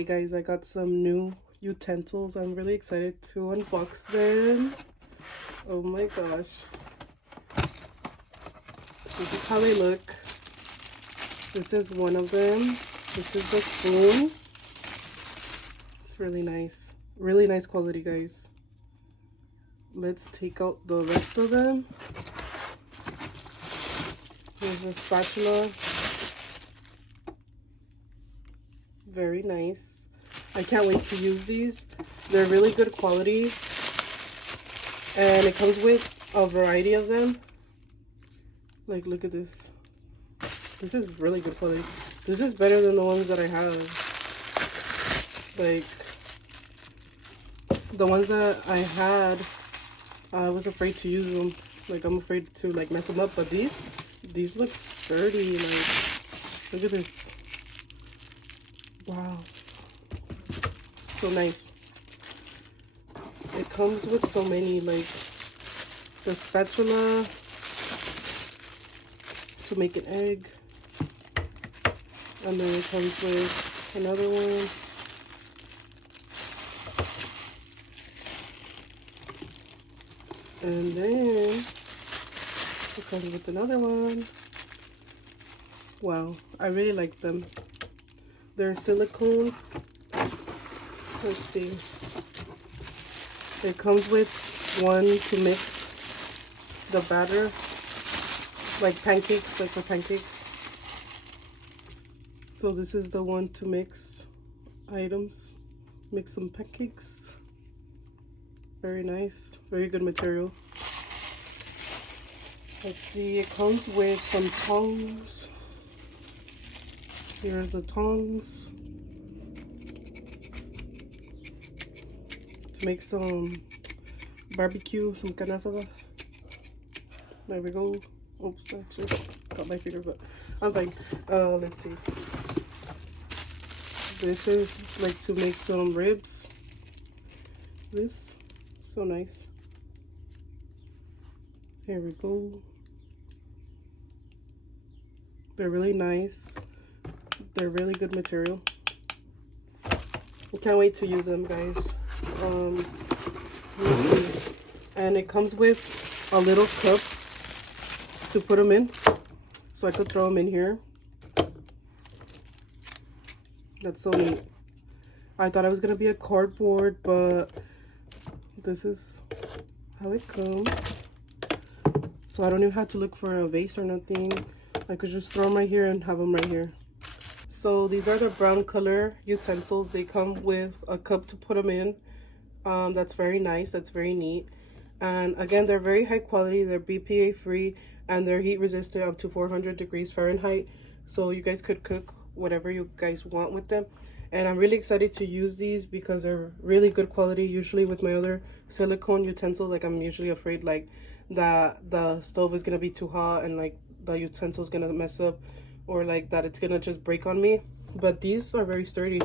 Okay guys, I got some new utensils. I'm really excited to unbox them. Oh my gosh. This is how they look. This is one of them. This is the spoon. It's really nice. Really nice quality, guys. Let's take out the rest of them. Here's a spatula. Very nice. I can't wait to use these. They're really good quality. And it comes with a variety of them. Like, look at this. This is really good quality. This is better than the ones that I have. Like, the ones that I had, I was afraid to use them. Like, I'm afraid to, like, mess them up. But these look sturdy. Like, look at this. Wow. So nice. It comes with so many, like, the spatula to make an egg. And then it comes with another one. And then it comes with another one. Wow, I really like them. They're silicone. Let's see. It comes with one to mix the batter, like pancakes, like for pancakes. So this is the one to mix items, mix some pancakes. Very nice, very good material. Let's see, it comes with some tongs. Here are the tongs to make some barbecue, some carne asada. There we go. Oops, actually got my finger, but I'm fine. Let's see. This is like to make some ribs. This, so nice. Here we go. They're really nice. They're really good material. I can't wait to use them, guys. And it comes with a little cup to put them in, so I could throw them in here. That's so neat. I thought it was gonna be a cardboard, but this is how it comes. So I don't even have to look for a vase or nothing. I could just throw them right here and have them right here. So these are the brown color utensils. They come with a cup to put them in. That's very nice. That's very neat. And again, they're very high quality. They're BPA free and they're heat resistant up to 400 degrees Fahrenheit. So you guys could cook whatever you guys want with them. And I'm really excited to use these because they're really good quality. Usually with my other silicone utensils, like, I'm usually afraid like that the stove is gonna be too hot and like the utensil is gonna mess up, or like that it's gonna just break on me. But these are very sturdy.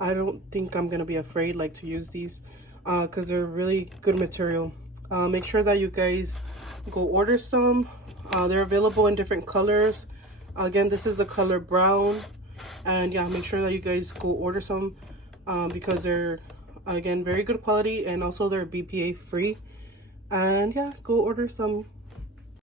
I don't think I'm gonna be afraid like to use these because they're really good material. Make sure that you guys go order some. They're available in different colors. Again, this is the color brown. And yeah, make sure that you guys go order some because they're, again, very good quality, and also they're BPA free. And yeah, go order some.